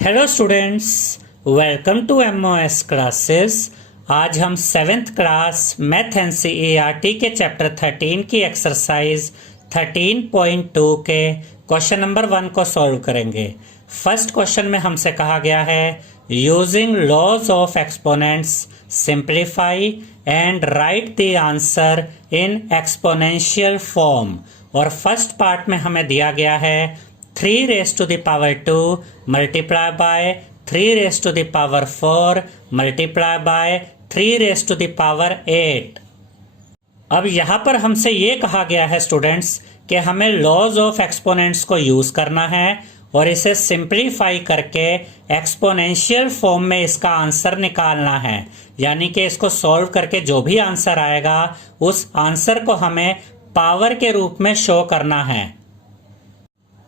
Hello students, welcome to MOS classes. आज हम 7th class math NCERT के chapter 13 की एक्सरसाइज 13.2 के क्वेश्चन नंबर 1 को सॉल्व करेंगे। फर्स्ट क्वेश्चन में हमसे कहा गया है using laws of exponents simplify and write the answer in exponential form. और फर्स्ट पार्ट में हमें दिया गया है 3 raised to the power 2 multiply by 3 raised to the power 4 multiply by 3 raised to the power 8। अब यहाँ पर हमसे ये कहा गया है स्टूडेंट्स कि हमें लॉज ऑफ एक्सपोनेंट्स को यूज करना है और इसे सिंप्लीफाई करके एक्सपोनेंशियल फॉर्म में इसका आंसर निकालना है। यानी कि इसको सॉल्व करके जो भी आंसर आएगा उस आंसर को हमें पावर के रूप में शो करना है।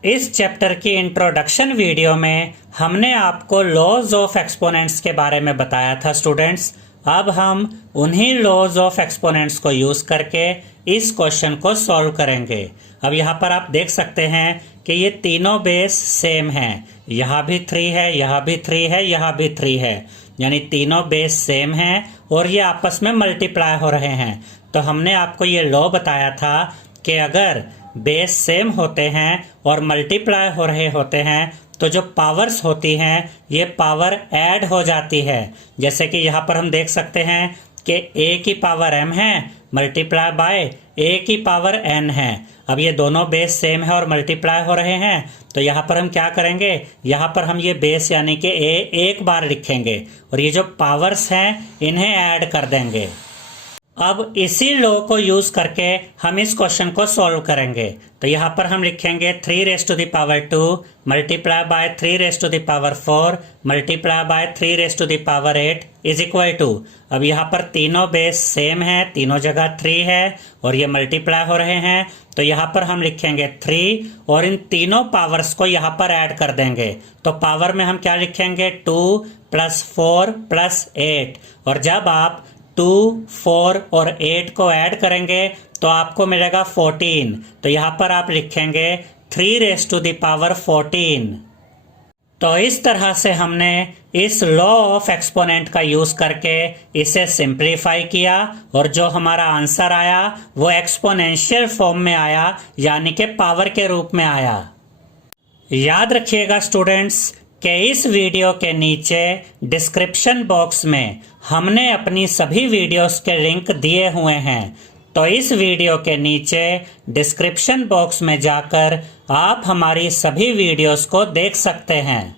इस चैप्टर की इंट्रोडक्शन वीडियो में हमने आपको लॉज ऑफ एक्सपोनेंट्स के बारे में बताया था स्टूडेंट्स। अब हम उन्हीं लॉज ऑफ एक्सपोनेंट्स को यूज करके इस क्वेश्चन को सॉल्व करेंगे। अब यहाँ पर आप देख सकते हैं कि ये तीनों बेस सेम हैं। यहाँ भी 3 है, यहाँ भी 3 है, यहाँ भी 3 है, यानी तीनों बेस सेम हैं और ये आपस में मल्टीप्लाई हो रहे हैं। तो हमने आपको ये लॉ बताया था कि अगर बेस सेम होते हैं और मल्टीप्लाई हो रहे होते हैं तो जो पावर्स होती हैं ये पावर ऐड हो जाती है। जैसे कि यहाँ पर हम देख सकते हैं कि a की पावर m है मल्टीप्लाई बाय a की पावर n है। अब ये दोनों बेस सेम है और मल्टीप्लाई हो रहे हैं तो यहाँ पर हम क्या करेंगे, यहाँ पर हम ये बेस यानी कि a एक बार लिखेंगे और ये जो पावर्स हैं इन्हें ऐड कर देंगे। अब इसी लॉ को यूज करके हम इस क्वेश्चन को सॉल्व करेंगे। तो यहाँ पर हम लिखेंगे 3 raised to the power 2 multiply by 3 raised to the power 4 multiply by 3 raised to the power 8 is equal to. अब यहाँ पर तीनों बेस सेम है, तीनों जगह 3 है और ये मल्टीप्लाई हो रहे हैं तो यहाँ पर हम लिखेंगे 3 और इन तीनों पावर्स को यहाँ पर ऐड कर देंगे। तो पावर में हम क्या लिखेंगे 2 + 4 + 8 और जब आप 2, 4 और 8 को ऐड करेंगे तो आपको मिलेगा 14। तो यहाँ पर आप लिखेंगे 3 raised to the power 14। तो इस तरह से हमने इस लॉ ऑफ एक्सपोनेंट का यूज करके इसे सिंप्लीफाई किया और जो हमारा आंसर आया वो एक्सपोनेंशियल फॉर्म में आया, यानी कि पावर के रूप में आया। याद रखिएगा स्टूडेंट्स कि इस वीडियो के नीचे डिस्क्रिप्शन बॉक्स में हमने अपनी सभी वीडियोस के लिंक दिए हुए हैं। तो इस वीडियो के नीचे डिस्क्रिप्शन बॉक्स में जाकर आप हमारी सभी वीडियोस को देख सकते हैं।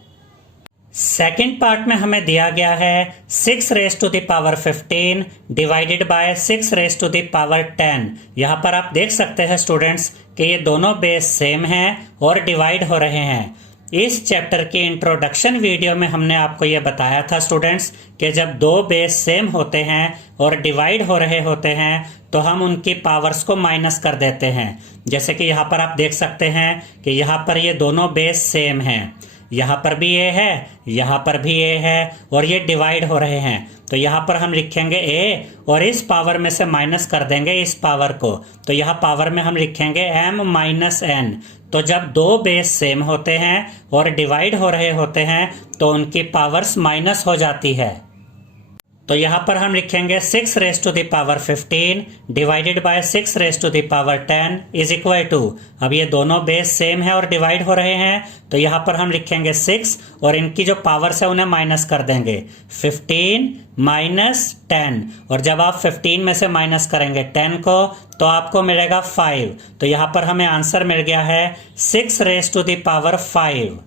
सेकंड पार्ट में हमें दिया गया है 6 raised to the power 15 divided by 6 raised to the power 10। यहाँ पर आप देख सकते हैं स्टूडेंट्स कि ये दोनों बेस सेम हैं और डिवाइड हो रहे हैं। इस चैप्टर की इंट्रोडक्शन वीडियो में हमने आपको यह बताया था स्टूडेंट्स कि जब दो बेस सेम होते हैं और डिवाइड हो रहे होते हैं तो हम उनकी पावर्स को माइनस कर देते हैं। जैसे कि यहाँ पर आप देख सकते हैं कि यहाँ पर ये दोनों बेस सेम हैं, यहाँ पर भी ए है, यहाँ पर भी ए है और ये डिवाइड हो रहे हैं। तो यहाँ पर हम लिखेंगे ए और इस पावर में से माइनस कर देंगे इस पावर को। तो यहाँ पावर में हम लिखेंगे m - n। तो जब दो बेस सेम होते हैं और डिवाइड हो रहे होते हैं तो उनकी पावर्स माइनस हो जाती है। तो यहाँ पर हम लिखेंगे 6 raised to the power 15 divided by 6 raised to the power 10 is equal to. अब ये दोनों बेस सेम है और डिवाइड हो रहे हैं तो यहाँ पर हम लिखेंगे 6 और इनकी जो पावर्स है उन्हें माइनस कर देंगे 15 - 10 और जब आप 15 में से माइनस करेंगे 10 को तो आपको मिलेगा 5। तो यहाँ पर हमें आंसर मिल गया है 6 raised to the power 5।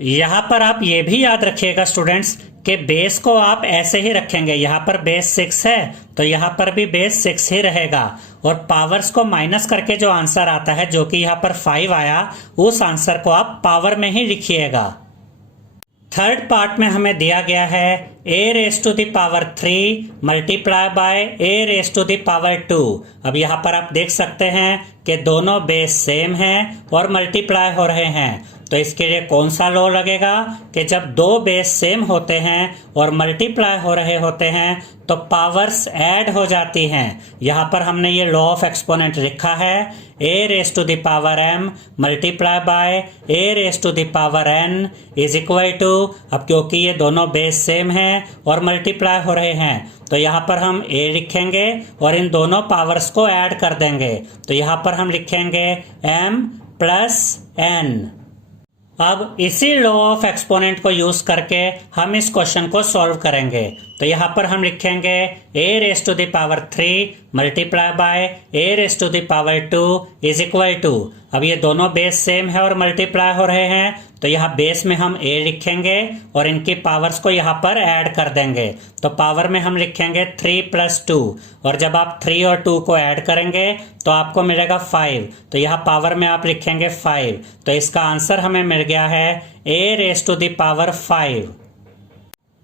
यहाँ पर आप ये भी याद रखिएगा स्टूडेंट्स कि बेस को आप ऐसे ही रखेंगे। यहाँ पर बेस 6 है तो यहाँ पर भी बेस 6 ही रहेगा और पावर्स को माइनस करके जो आंसर आता है जो कि यहाँ पर 5 आया उस आंसर को आप पावर में ही लिखिएगा। थर्ड पार्ट में हमें दिया गया है a raised to the power 3 multiply by a raised to the power 2। अब यहाँ पर आप देख सकते हैं कि दोनों बेस सेम हैं और मल्टीप्लाई हो रहे हैं। तो इसके लिए कौन सा लॉ लगेगा कि जब दो बेस सेम होते हैं और मल्टीप्लाई हो रहे होते हैं तो पावर्स ऐड हो जाती हैं। यहाँ पर हमने ये लॉ ऑफ एक्सपोनेंट लिखा है, a raise to the power m multiply by a raise to the power n is equal to, अब क्योंकि ये दोनों बेस सेम हैं और मल्टीप्लाई हो रहे हैं तो यहाँ पर हम a लिखेंगे और इन दोनों पावर्स को ऐड कर देंगे। तो यहाँ पर हम लिखेंगे m प्लस n। अब इसी लॉ ऑफ एक्सपोनेंट को यूज करके हम इस क्वेश्चन को सॉल्व करेंगे। तो यहाँ पर हम लिखेंगे a raise to the power 3 multiply by a raise to the power 2 is equal to, अब ये दोनों बेस सेम है और मल्टीप्लाई हो रहे हैं तो यहाँ बेस में हम a लिखेंगे और इनकी पावर्स को यहाँ पर ऐड कर देंगे। तो पावर में हम लिखेंगे 3 प्लस 2 और जब आप 3 और 2 को ऐड करेंगे तो आपको मिलेगा 5। तो यहाँ पावर में आप लिखेंगे 5। तो इसका आंसर हमें मिल गया है a raise to the power 5।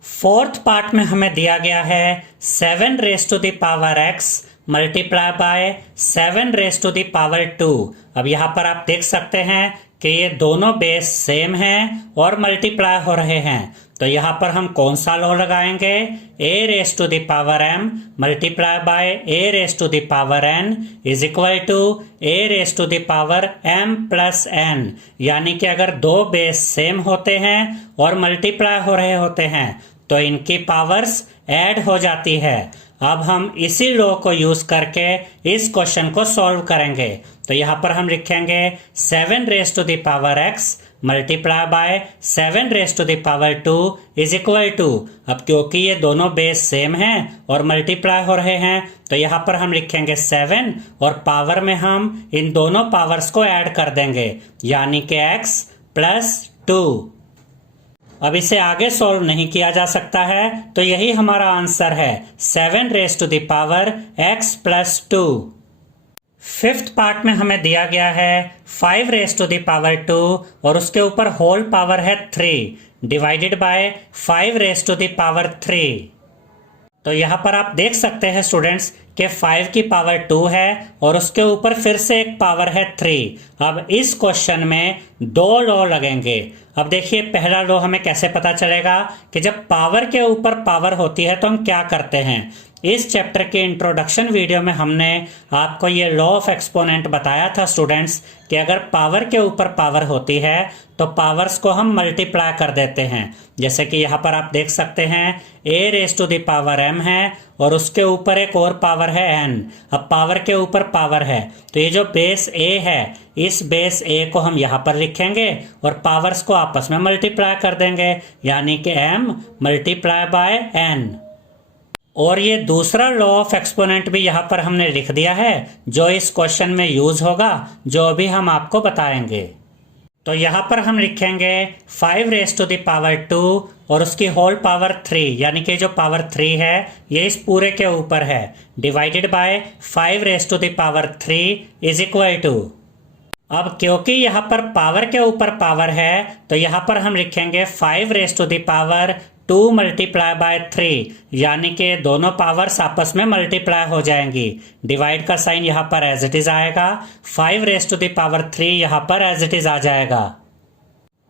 Fourth part में हमें दिया गया है 7 raise to the power x multiply by 7 raise to the power 2। अब यहाँ पर आप देख सकते हैं कि ये दोनों बेस सेम हैं और मल्टीप्लाई हो रहे हैं। तो यहाँ पर हम कौन सा लॉ लगाएंगे, a raise to the power m multiply by a raise to the power n is equal to a raise to the power m plus n। यानी कि अगर दो बेस सेम होते हैं और मल्टीप्लाई हो रहे होते हैं तो इनकी पावर्स ऐड हो जाती है। अब हम इसी लॉ को यूज करके इस क्वेश्चन को सॉल्व करेंगे। तो यहाँ पर हम लिखेंगे 7 raise to the power x multiply by 7 raise to the power 2 is equal to, अब क्योंकि ये दोनों बेस सेम हैं और मल्टीप्लाई हो रहे हैं तो यहाँ पर हम लिखेंगे 7 और पावर में हम इन दोनों पावर्स को ऐड कर देंगे यानी कि x प्लस 2। अब इसे आगे सॉल्व नहीं किया जा सकता है तो यही हमारा आंसर है 7 raise to the power x plus 2। Fifth part में हमें दिया गया है 5 रेज टू द पावर 2 और उसके ऊपर होल पावर है 3 divided by 5 raise to the power 3। तो यहाँ पर आप देख सकते हैं स्टूडेंट्स कि 5 की पावर 2 है और उसके ऊपर फिर से एक पावर है 3। अब इस क्वेश्चन में दो लॉ लगेंगे। अब देखिए पहला लॉ हमें कैसे पता चलेगा कि जब पावर के ऊपर पावर होती है तो हम क्या करते हैं। इस चैप्टर के इंट्रोडक्शन वीडियो में हमने आपको ये लॉ ऑफ एक्सपोनेंट बताया था स्टूडेंट्स कि अगर पावर के ऊपर पावर होती है तो पावर्स को हम मल्टीप्लाई कर देते हैं। जैसे कि यहाँ पर आप देख सकते हैं a raise to the power m है और उसके ऊपर एक और पावर है n। अब पावर के ऊपर पावर है तो ये जो बेस a है इस बेस a को हम यहाँ पर लिखेंगे और पावर्स को आपस में मल्टीप्लाई कर देंगे यानी कि m मल्टीप्लाई बाय n। और ये दूसरा लॉ ऑफ एक्सपोनेंट भी यहाँ पर हमने लिख दिया है जो इस क्वेश्चन में यूज होगा, जो अभी हम आपको बताएंगे। तो यहाँ पर हम लिखेंगे 5 रेज टू द पावर 2 और उसकी होल पावर 3 यानी कि जो पावर 3 है ये इस पूरे के ऊपर है divided by 5 raise to the power 3 is equal to. अब क्योंकि यहाँ पर पावर के ऊपर पावर है तो यहाँ पर हम लिखेंगे 5 raise to the power 2 multiply by 3 यानी कि दोनों पावर्स आपस में मल्टीप्लाई हो जाएंगी। डिवाइड का साइन यहाँ पर एज इट इज आएगा, 5 रेज टू द पावर 3 यहाँ पर एज इट इज आ जाएगा।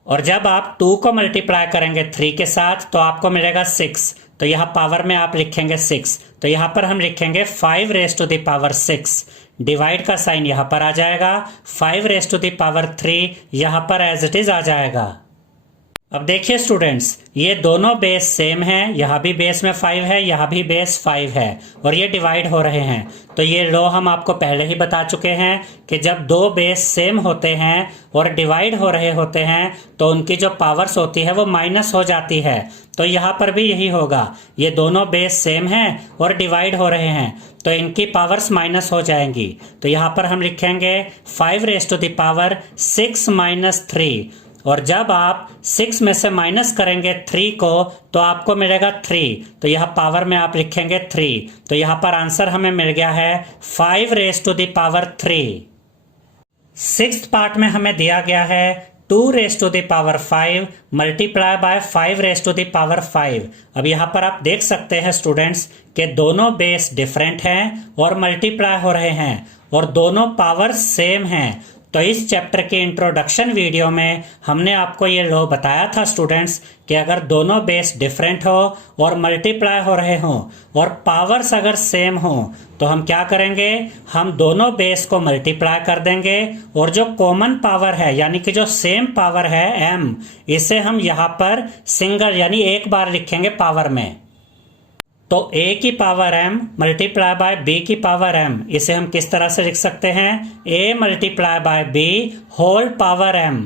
और जब आप 2 को मल्टीप्लाई करेंगे 3 के साथ तो आपको मिलेगा 6। तो यहाँ पावर में आप लिखेंगे 6। तो यहाँ पर हम लिखेंगे 5 raise to the power 6। Divide का साइन यहाँ पर आ जाएगा, 5 रेज टू द पावर 3 यहाँ पर एज इट इज आ जाएगा। अब देखिए स्टूडेंट्स ये दोनों बेस सेम हैं, यहाँ भी बेस में 5 है यहाँ भी बेस 5 है और ये डिवाइड हो रहे हैं। तो ये लॉ हम आपको पहले ही बता चुके हैं कि जब दो बेस सेम होते हैं और डिवाइड हो रहे होते हैं तो उनकी जो पावर्स होती है वो माइनस हो जाती है। तो यहाँ पर भी यही होगा, ये दोनों बेस सेम हैं और डिवाइड हो रहे हैं तो इनकी पावर्स माइनस हो जाएंगी। तो यहाँ पर हम लिखेंगे 5 raise to the power 6 minus 3 और जब आप 6 में से माइनस करेंगे 3 को तो आपको मिलेगा 3। तो यहाँ पावर में आप लिखेंगे 3। तो यहाँ पर आंसर हमें मिल गया है 5 raise to the power 3। Sixth part में हमें दिया गया है 2 raise to the power 5 multiply by 5 raise to the power 5। अब यहाँ पर आप देख सकते हैं स्टूडेंट्स कि दोनों बेस डिफरेंट हैं और मल्टीप्लाई हो रहे हैं और दोनों पावर सेम हैं। तो इस चैप्टर के इंट्रोडक्शन वीडियो में हमने आपको ये लॉ बताया था स्टूडेंट्स कि अगर दोनों बेस डिफरेंट हो और मल्टीप्लाई हो रहे हों और पावर्स अगर सेम हो तो हम क्या करेंगे, हम दोनों बेस को मल्टीप्लाई कर देंगे और जो कॉमन पावर है यानी कि जो सेम पावर है m, इसे हम यहाँ पर सिंगल यानी एक बार लिखेंगे पावर में। तो a की power m multiply by b की पावर m, इसे हम किस तरह से लिख सकते हैं, a multiply by b whole power m।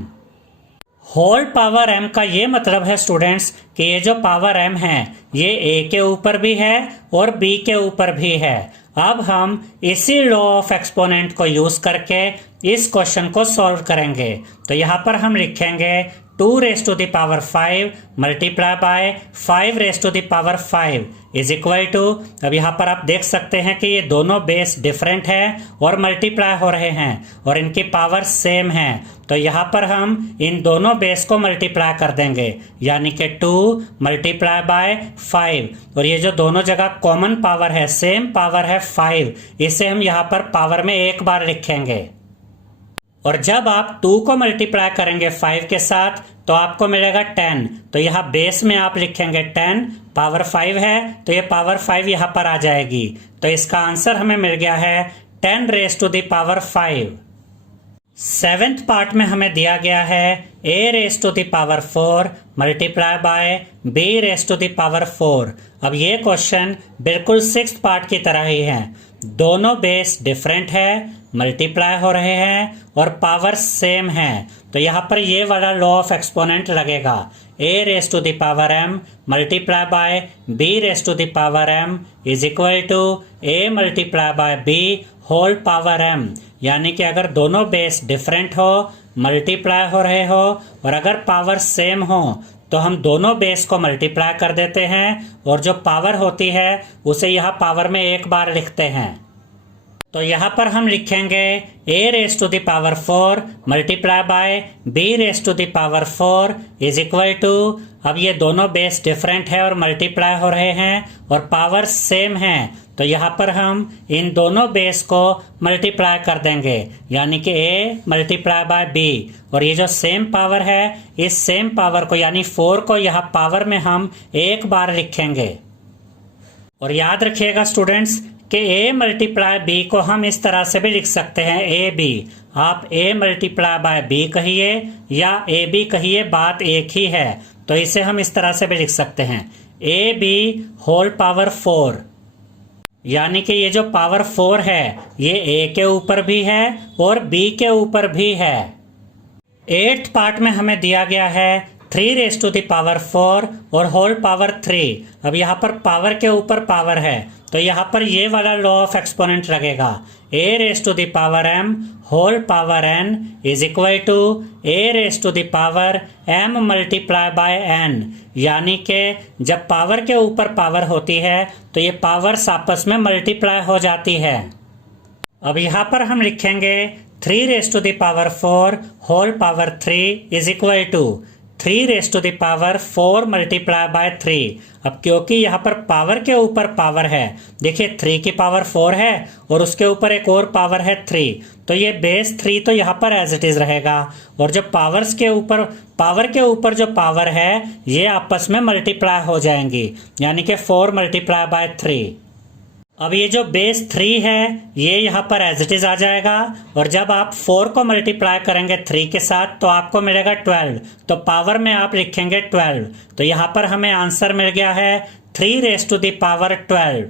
Whole power m का ये मतलब है स्टूडेंट्स कि ये जो पावर m है ये a के ऊपर भी है और b के ऊपर भी है। अब हम इसी लॉ ऑफ एक्सपोनेंट को यूज करके इस क्वेश्चन को सॉल्व करेंगे। तो यहाँ पर हम लिखेंगे 2 raise to the power 5 multiply by 5 raise to the power 5 is equal to, अब यहाँ पर आप देख सकते हैं कि ये दोनों बेस डिफरेंट है और मल्टीप्लाई हो रहे हैं और इनकी पावर सेम है। तो यहाँ पर हम इन दोनों बेस को मल्टीप्लाई कर देंगे यानी कि 2 मल्टीप्लाई बाय 5 और ये जो दोनों जगह कॉमन पावर है, सेम पावर है 5, इसे हम यहाँ पर पावर में एक बार लिखेंगे। और जब आप 2 को मल्टीप्लाई करेंगे 5 के साथ तो आपको मिलेगा 10। तो यहाँ बेस में आप लिखेंगे 10, पावर 5 है तो ये पावर 5 यहाँ पर आ जाएगी। तो इसका आंसर हमें मिल गया है 10 raise to the power 5। 7th part में हमें दिया गया है a raise to the power 4 multiply by b raise to the power 4। अब ये क्वेश्चन बिल्कुल 6th पार्ट की तरह ही है, दोनों बेस डिफरेंट है, मल्टीप्लाई हो रहे हैं और पावर सेम है। तो यहाँ पर ये वाला लॉ ऑफ एक्सपोनेंट लगेगा, a raise to the power m multiply by b raise to the power m is equal to a multiply by b whole power m। यानी कि अगर दोनों बेस डिफरेंट हो, मल्टीप्लाई हो रहे हो और अगर पावर सेम हो तो हम दोनों बेस को मल्टीप्लाई कर देते हैं और जो पावर होती है उसे यहाँ पावर में एक बार लिखते हैं। तो यहाँ पर हम लिखेंगे a raise to the power 4 multiply by b raise to the power 4 is equal to, अब ये दोनों बेस डिफरेंट है और मल्टीप्लाई हो रहे हैं और पावर सेम है तो यहाँ पर हम इन दोनों बेस को मल्टीप्लाई कर देंगे यानी कि a मल्टीप्लाई बाय b और ये जो सेम पावर है इस सेम पावर को यानी 4 को यहाँ पावर में हम एक बार लिखेंगे। और याद रखिएगा स्टूडेंट्स कि a मल्टीप्लाई b को हम इस तरह से भी लिख सकते हैं ए बी। आप a मल्टीप्लाई बाय b कहिए या ए बी कहिए, बात एक ही है। तो इसे हम इस तरह से भी लिख सकते हैं ए बी होल पावर 4, यानी कि ये जो पावर 4 है ये a के ऊपर भी है और b के ऊपर भी है। 8th पार्ट में हमें दिया गया है 3 रेज़ टू द पावर 4 और होल पावर 3। अब यहाँ पर पावर के ऊपर पावर है तो यहाँ पर ये वाला लॉ ऑफ एक्सपोनेंट लगेगा, a raise to the power m whole power n is equal to a raise to the power m multiply by n। यानी कि जब पावर के ऊपर पावर होती है तो ये पावर्स आपस में मल्टीप्लाई हो जाती है। अब यहाँ पर हम लिखेंगे 3 raise to the power 4 whole power 3 is equal to 3 raise to the power 4 multiply by 3। अब क्योंकि यहाँ पर पावर के ऊपर पावर है, देखिए 3 की पावर 4 है और उसके ऊपर एक और पावर है 3, तो ये बेस 3 तो यहाँ पर एज इट इज रहेगा और जो पावर के ऊपर जो पावर है ये आपस में मल्टीप्लाई हो जाएंगी यानी कि 4 मल्टीप्लाई बाय 3। अब ये जो बेस 3 है ये यहाँ पर एज इट इज आ जाएगा और जब आप 4 को मल्टीप्लाई करेंगे 3 के साथ तो आपको मिलेगा 12, तो पावर में आप लिखेंगे 12। तो यहाँ पर हमें आंसर मिल गया है 3 raise to the power 12।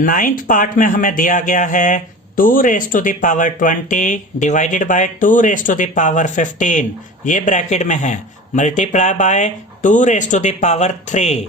9th part में हमें दिया गया है 2 raise to the power 20 divided by 2 raise to the power 15, ये ब्रैकेट में है, multiply by 2 raise to the power 3।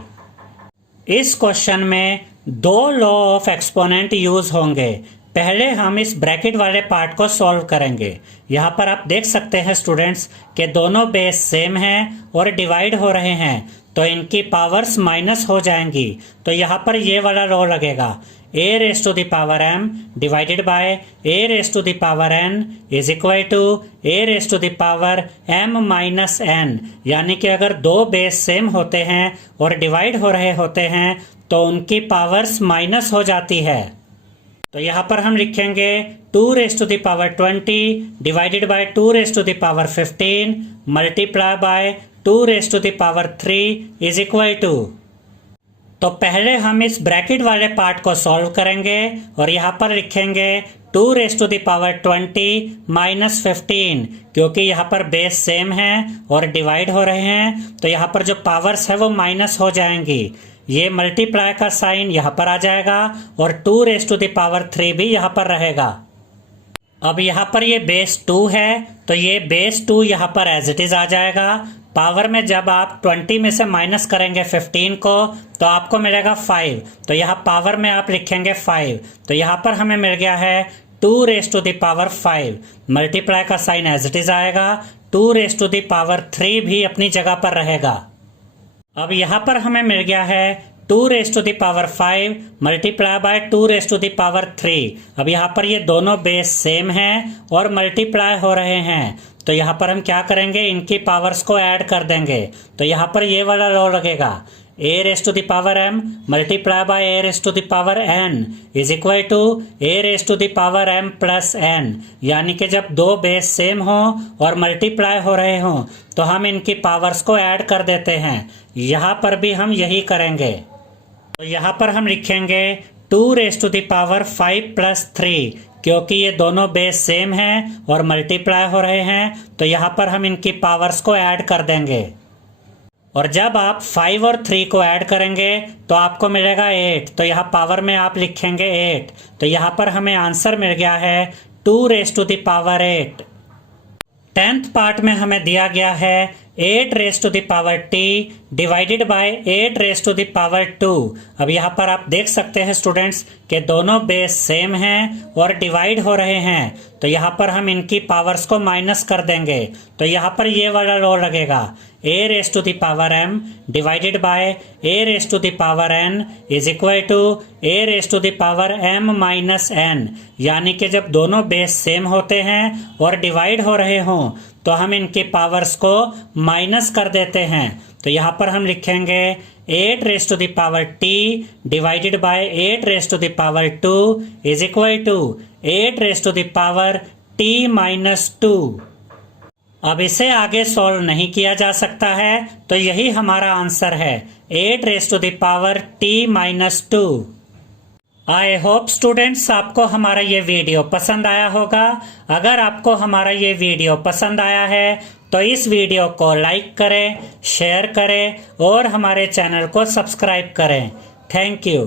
इस क्वेश्चन में 2 लॉ ऑफ एक्सपोनेंट यूज होंगे। पहले हम इस ब्रैकेट वाले पार्ट को सॉल्व करेंगे। यहाँ पर आप देख सकते हैं स्टूडेंट्स कि दोनों बेस सेम हैं और डिवाइड हो रहे हैं तो इनकी पावर्स माइनस हो जाएंगी। तो यहाँ पर ये वाला लॉ लगेगा, a raise to the power m divided by a raise to the power n is equal to a raise to the power m minus n। यानी कि अगर दो बेस सेम होते हैं और डिवाइड हो रहे होते हैं तो उनकी पावर्स माइनस हो जाती है। तो यहाँ पर हम लिखेंगे 2 raise to the power 20 divided by 2 raise to the power 15 multiply by 2 raise to the power 3 is equal to. तो पहले हम इस ब्रैकेट वाले पार्ट को सॉल्व करेंगे और यहाँ पर लिखेंगे 2 raise to the power 20 minus 15, क्योंकि यहाँ पर बेस सेम है और डिवाइड हो रहे हैं तो यहाँ पर जो पावर्स है वो माइनस हो जाएंगी। ये मल्टीप्लाई का साइन यहाँ पर आ जाएगा और 2 रेज़ टू द पावर 3 भी यहाँ पर रहेगा। अब यहाँ पर ये बेस 2 है तो ये बेस 2 यहाँ पर एज इट इज आ जाएगा। पावर में जब आप 20 में से माइनस करेंगे 15 को तो आपको मिलेगा 5, तो यहाँ पावर में आप लिखेंगे 5, तो यहाँ पर हमें मिल गया है 2 raise to the power 5। Multiply का साइन एज इट इज आएगा, 2 रेज़ टू द पावर 3 भी अपनी जगह पर रहेगा। अब यहाँ पर हमें मिल गया है 2 raise to the power 5 multiply by 2 raise to the power 3। अब यहाँ पर ये दोनों बेस सेम हैं और मल्टीप्लाई हो रहे हैं तो यहाँ पर हम क्या करेंगे, इनकी पावर्स को ऐड कर देंगे। तो यहाँ पर ये वाला लॉ लगेगा, a raise to the power m multiply by a raise to the power n is equal to a raise to the power m plus n। यानी कि जब दो बेस सेम हो और मल्टीप्लाई हो रहे हों तो हम इनकी पावर्स को ऐड कर देते हैं। यहाँ पर भी हम यही करेंगे। तो यहाँ पर हम लिखेंगे 2 raise to the power 5 plus 3, क्योंकि ये दोनों बेस सेम हैं और मल्टीप्लाई हो रहे हैं तो यहाँ पर हम इनकी पावर्स को ऐड कर देंगे। और जब आप 5 और 3 को ऐड करेंगे तो आपको मिलेगा 8, तो यहाँ पावर में आप लिखेंगे 8। तो यहाँ पर हमें आंसर मिल गया है 2 raise to the power 8। 10th part में हमें दिया गया है 8 raise to the power t divided by 8 raise to the power 2। अब यहाँ पर आप देख सकते हैं स्टूडेंट्स कि दोनों बेस सेम हैं और डिवाइड हो रहे हैं तो यहाँ पर हम इनकी पावर्स को माइनस कर देंगे। तो यहाँ पर ये वाला लॉ लगेगा, a raise to the power m divided by a raise to the power n is equal to a raise to the power m minus n। यानी कि जब दोनों बेस सेम होते हैं और डिवाइड हो रहे हों तो हम इनके पावर्स को माइनस कर देते हैं। तो यहाँ पर हम लिखेंगे 8 raise to the power t divided by 8 raise to the power 2 is equal to 8 raise to the power t minus 2। अब इसे आगे सॉल्व नहीं किया जा सकता है तो यही हमारा आंसर है 8 raise to the power t minus 2। I hope students आपको हमारा ये वीडियो पसंद आया होगा। अगर आपको हमारा ये वीडियो पसंद आया है तो इस वीडियो को लाइक करें, शेयर करें और हमारे चैनल को सब्सक्राइब करें। Thank you.